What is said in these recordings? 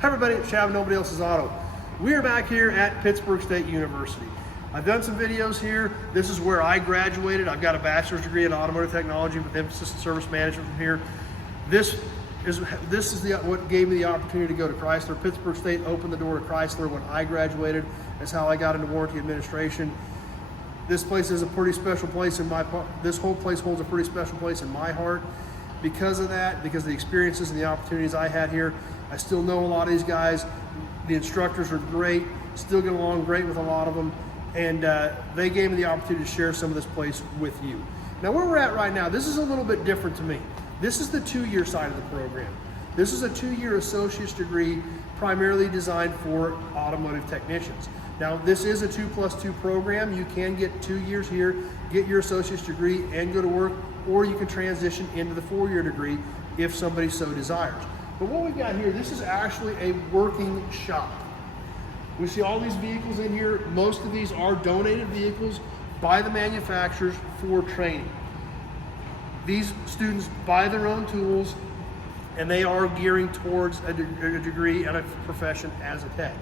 Hi everybody, it's Shav, Nobody Else's Auto. We are back here at Pittsburg State University. I've done some videos here. This is where I graduated. I've got a bachelor's degree in Automotive Technology with emphasis in service management from here. This is what gave me the opportunity to go to Chrysler. Pittsburg State opened the door to Chrysler when I graduated. That's how I got into warranty administration. This place is a pretty special place in this whole place holds a pretty special place in my heart. Because of that, because of the experiences and the opportunities I had here, I still know a lot of these guys. The instructors are great, still get along great with a lot of them, and they gave me the opportunity to share some of this place with you. Now where we're at right now, this is a little bit different to me. This is the 2-year side of the program. This is a 2-year associate's degree primarily designed for automotive technicians. Now this is a 2+2 program. You can get 2 years here, get your associate's degree and go to work, or you can transition into the 4-year degree if somebody so desires. But what we've got here, this is actually a working shop. We see all these vehicles in here. Most of these are donated vehicles by the manufacturers for training. These students buy their own tools and they are gearing towards a degree and a profession as a tech.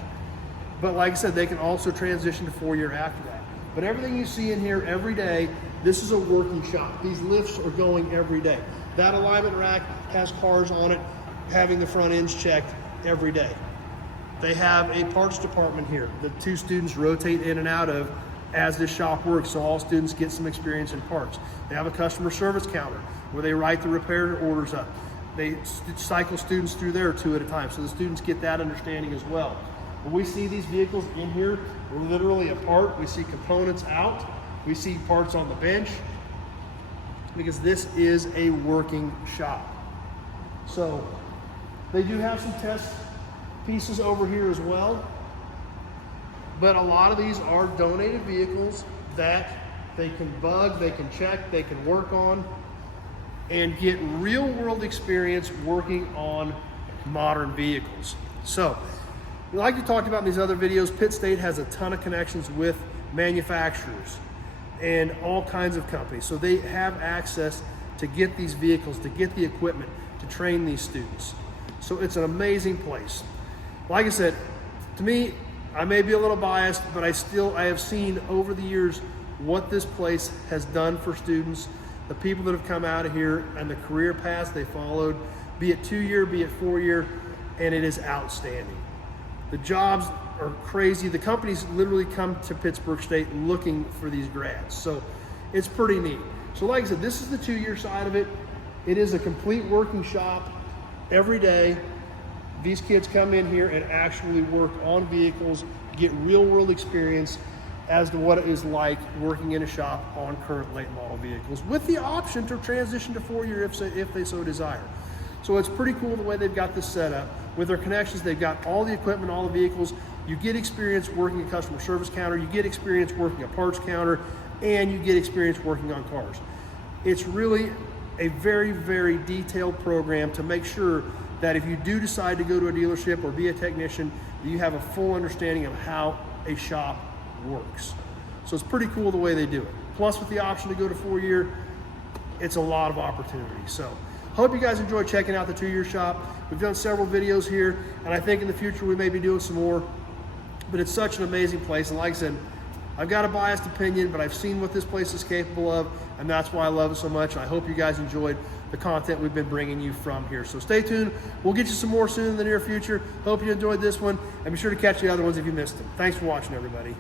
But like I said, they can also transition to 4-year after that. But everything you see in here every day, this is a working shop. These lifts are going every day. That alignment rack has cars on it, having the front ends checked every day. They have a parts department here that 2 students rotate in and out of as this shop works, so all students get some experience in parts. They have a customer service counter where they write the repair orders up. They cycle students through there 2 at a time, so the students get that understanding as well. When we see these vehicles in here, we're literally apart. We see components out. We see parts on the bench because this is a working shop. So they do have some test pieces over here as well, but a lot of these are donated vehicles that they can bug, they can check, they can work on, and get real world experience working on modern vehicles. So, like we talked about in these other videos, Pitt State has a ton of connections with manufacturers and all kinds of companies. So they have access to get these vehicles, to get the equipment, to train these students. So it's an amazing place. Like I said, to me, I may be a little biased, but I have seen over the years what this place has done for students, the people that have come out of here and the career paths they followed, be it 2-year, be it 4-year, and it is outstanding. The jobs are crazy. The companies literally come to Pittsburg State looking for these grads. So it's pretty neat. So like I said, this is the 2-year side of it. It is a complete working shop every day. These kids come in here and actually work on vehicles, get real world experience as to what it is like working in a shop on current late model vehicles with the option to transition to 4-year if they so desire. So it's pretty cool the way they've got this set up. With their connections, they've got all the equipment, all the vehicles. You get experience working a customer service counter, you get experience working a parts counter, and you get experience working on cars. It's really a very, very detailed program to make sure that if you do decide to go to a dealership or be a technician, that you have a full understanding of how a shop works. So it's pretty cool the way they do it. Plus with the option to go to 4-year, it's a lot of opportunity. So hope you guys enjoy checking out the 2-year shop. We've done several videos here, and I think in the future we may be doing some more, but it's such an amazing place. And like I said, I've got a biased opinion, but I've seen what this place is capable of, and that's why I love it so much. And I hope you guys enjoyed the content we've been bringing you from here. So stay tuned. We'll get you some more soon in the near future. Hope you enjoyed this one, and be sure to catch the other ones if you missed them. Thanks for watching, everybody.